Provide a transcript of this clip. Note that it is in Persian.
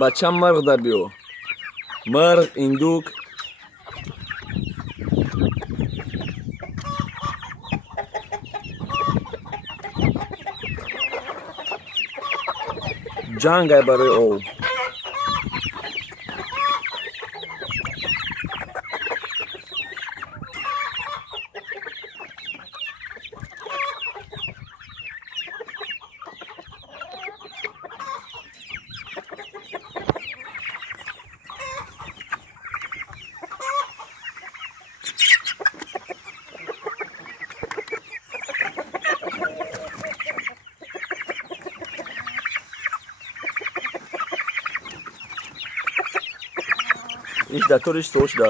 بچه مرغ در بیو. مرغ ایندوک جنگ ای برای او. Isto da tudo isto hoje dá.